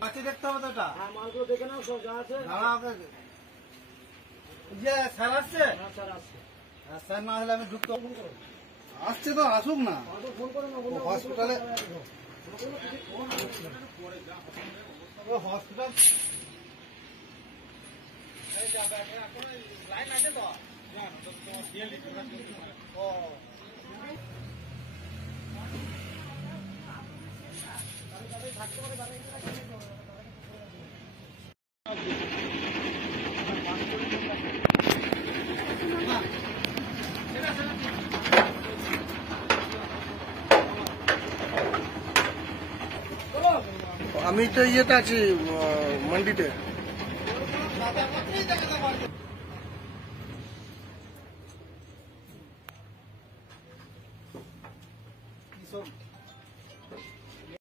মাটি দেখতে হবে তো এটা। হ্যাঁ, মালগুলো দেখে নাও, সব যা আছে। যে স্যার আসছে, হ্যাঁ, স্যার আসছে। স্যার না হলে আমি ঢুকতে ফোন করো। আসছে তো আসুক না ফোন করে না, বললে হসপিটালে হসপিটাল। হসপিটাল লাইন আছে তো ও আমি তো ইয়েতে আছি মান্ডিতে। কি সব